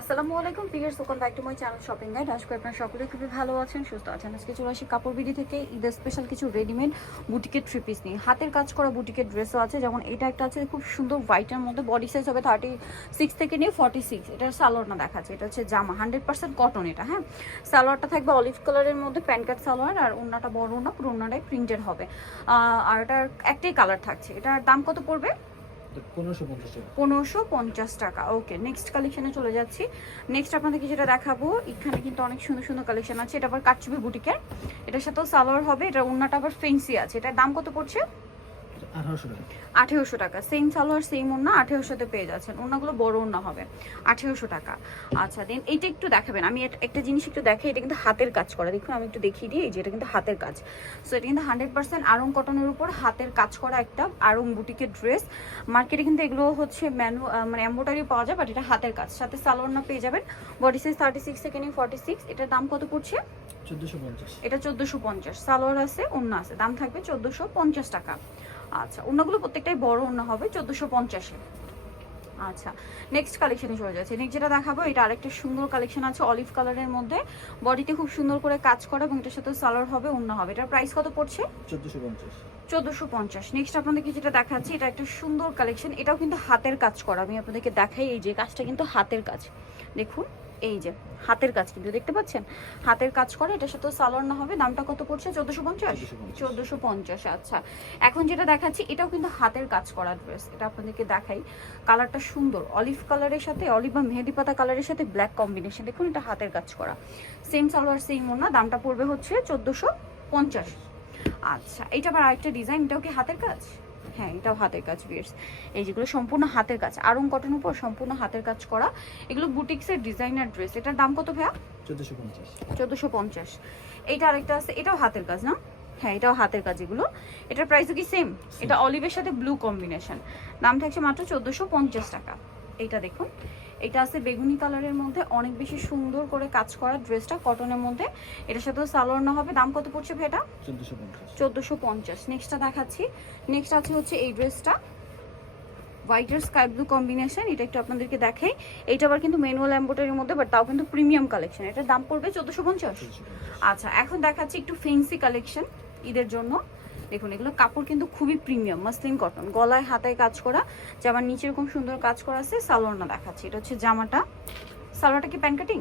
আসসালামু আলাইকুম viewers, welcome back to my channel shopping guide. আজকে আপনারা সকলে খুবই ভালো আছেন, সুস্থ আছেন। আজকে চলে আসি কাপড় বিডি থেকে ঈদের স্পেশাল কিছু রেডিমেড বুটিকের থ্রি পিস নিয়ে। হাতের কাজ করা বুটিকের ড্রেসও আছে, যেমন এটা একটা আছে খুব সুন্দর হোয়াইটের মধ্যে, বডি সাইজ হবে 36 থেকে নিয়ে 46। এটার সালোয়ারটা দেখাচ্ছে, এটা হচ্ছে জামা 100% কটন এটা। হ্যাঁ, সালোয়ারটা থাকবে অলিভ কালারের মধ্যে, প্যান্ট কাট সালোয়ার, আর ওন্নাটা বড় ওন্না, পুরো ওন্নাটাই প্রিন্টেড হবে। আর এটার একটাই কালার থাকছে। এটার দাম কত পড়বে? 1550 টাকা। ওকে, নেক্সট কালেকশনে চলে যাচ্ছি। নেক্সট আপনাদেরকে যেটা দেখাবো, এখানে কিন্তু অনেক সুন্দর সুন্দর কালেকশন আছে। এটা আবার কাটচুপি বুটিকের, এটার সাথেও সালোয়ার হবে, এটা ওন্নাটা আবার ফেন্সি আছে। এটার দাম কত পড়ছে? 1800 টাকা। সেম সালোয়ার সেম ওন্না, 1800তে পেয়ে যাচ্ছেন। ওন্নাগুলো বড় ওন্না হবে, 1800 টাকা। আচ্ছা, দেন এইটা একটু দেখাবেন। আমি একটা জিনিস একটু দেখাই, এটা কিন্তু হাতের কাজ করা। দেখুন আমি একটু দেখিয়ে দিই, এই যে এটা কিন্তু হাতের কাজ। সো এটা কিন্তু 100% আড়ং কটনের উপর হাতের কাজ করা একটা আড়ং বুটিকের ড্রেস। মার্কেটে কিন্তু এগুলো হচ্ছে মানে এম্ব্রয়ডারি পাওয়া যায়, বাট এটা হাতের কাজ। সাথে সালোয়ার না পেয়ে যাবেন, বডি সাইজ 36 থেকে নিয়ে 46। এটার দাম কত পড়ছে? 1450। এটা 1450। সালোয়ার আছে, ওন্না আছে, দাম থাকবে 1450 টাকা। আচ্ছা, ওন্নাগুলো প্রত্যেকটাই বড় ওন্না হবে 1450-এ। আচ্ছা, নেক্সট কালেকশনে চলে যাচ্ছে। নেক্সট যেটা দেখাবো, এটা আরেকটা সুন্দর কালেকশন আছে অলিভ কালারের মধ্যে, বডিতে খুব সুন্দর করে কাজ করা, এবং এটার সাথে সালোয়ার হবে, ওন্না হবে। এটার প্রাইস কত পড়ছে? 1450। নেক্সট আপনাদেরকে যেটা দেখাচ্ছি, এটা একটা সুন্দর কালেকশন। এটাও কিন্তু হাতের কাজ করা। আমি আপনাদেরকে দেখাই, এই যে কাজটা কিন্তু হাতের কাজ। দেখুন, এই যে হাতের কাজ কিন্তু দেখতে পাচ্ছেন, হাতের কাজ করে। এটার সাথে সালোয়ার না হবে। দামটা কত পড়ছে? 1450। 1450। আচ্ছা, এখন যেটা দেখাচ্ছি, এটাও কিন্তু হাতের কাজ করা ড্রেস। এটা আপনাদেরকে দেখাই, কালারটা সুন্দর, অলিভ কালারের সাথে, অলিভ বা মেহেদি পাতা কালারের সাথে ব্ল্যাক কম্বিনেশন। দেখুন, এটা হাতের কাজ করা, সেম সালোয়ার সেম ওন্না। দামটা পড়বে হচ্ছে 1450। আচ্ছা, এটা আবার আরেকটা ডিজাইন, এটাও কি হাতের কাজ? হ্যাঁ, এটাও হাতের কাজ বিয়ার্স। এই যেগুলো সম্পূর্ণ হাতের কাজ, আড়ং কটন উপর সম্পূর্ণ হাতের কাজ করা, এগুলো বুটিক্সের ডিজাইনার ড্রেস। এটার দাম কত ভাইয়া? 1450। এইটা আরেকটা আছে, এটাও হাতের কাজ না? হ্যাঁ, এটাও হাতের কাজ। এগুলো এটার প্রাইসও কি সেম? এটা অলিভের সাথে ব্লু কম্বিনেশন, দাম থাকছে মাত্র 1450 টাকা। এইটা দেখুন, এটা আছে বেগুনি কালারের মধ্যে, অনেক বেশি সুন্দর করে কাজ করা ড্রেসটা, কটনের মধ্যে। এটার সাথে সালোয়ার না হবে। দাম কত পড়ছে ভাই এটা? 1450। নেক্সটটা দেখাচ্ছি। নেক্সট আছে হচ্ছে এই ড্রেসটা, হোয়াইট আর স্কাই ব্লু কম্বিনেশন। এটা একটু আপনাদেরকে দেখাই। এইটা আবার কিন্তু ম্যানুয়াল এমব্রয়ডারির মধ্যে, বাট তাও কিন্তু প্রিমিয়াম কালেকশন। এটার দাম পড়বে 1450। আচ্ছা, এখন দেখাচ্ছি একটু ফেন্সি কালেকশন ঈদের জন্য। দেখুন, এগুলো কাপড় কিন্তু খুবই প্রিমিয়াম, মাসলিন কটন, গলায় হাতায় কাজ করা, জামার নিচে এরকম সুন্দর কাজ করা আছে। সালোয়ার না দেখাচ্ছি, এটা হচ্ছে জামাটা। সালোয়ারটা কি প্যান্ট কাটিং?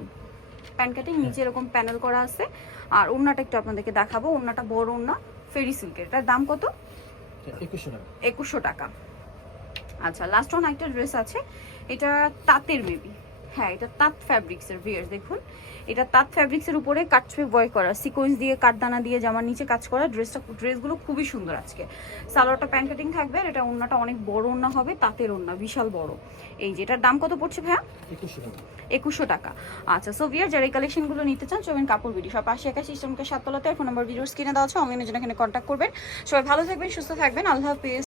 প্যান্ট কাটিং, নিচে এরকম প্যানেল করা আছে। আর ওড়নাটা একটু আপনাদেরকে দেখাবো, ওড়নাটা বড় ওড়না, ফেরি সিল্কের। এটার দাম কত? 2100 টাকা। আচ্ছা, লাস্ট ওয়ান একটা ড্রেস আছে, এটা তাঁতের মেবি। হ্যাঁ, এটা তাঁত ফ্যাব্রিক্সের ভিয়ার্স। দেখুন, এটা তাঁত ফ্যাব্রিক্সের উপরে কাটছুপি বয় করা, সিকোয়েন্স দিয়ে কাঠদানা দিয়ে জামার নিচে কাজ করা। ড্রেসগুলো খুবই সুন্দর আজকে। সালোয়ারটা প্যান্ট কাটিং থাকবে, আর এটা ওন্নাটা অনেক বড় ওন্না হবে, তাঁতের ওন্না, বিশাল বড়। এই যে এটার দাম কত পড়ছে ভাইয়া? 2100 টাকা। আচ্ছা, সো ভিয়ার যারা এই কালেকশনগুলো নিতে চান, চলবেন কাপড় বিডি, সব 8081 সিস্টেমকে 7 তলাতে। ফোন নাম্বার ভিডিওর স্ক্রিনে দেওয়া আছে, অনলাইনে জন্য এখানে কন্ট্যাক্ট করবেন। সবাই ভালো থাকবেন, সুস্থ থাকবেন, আল্লাহ হাফেজ।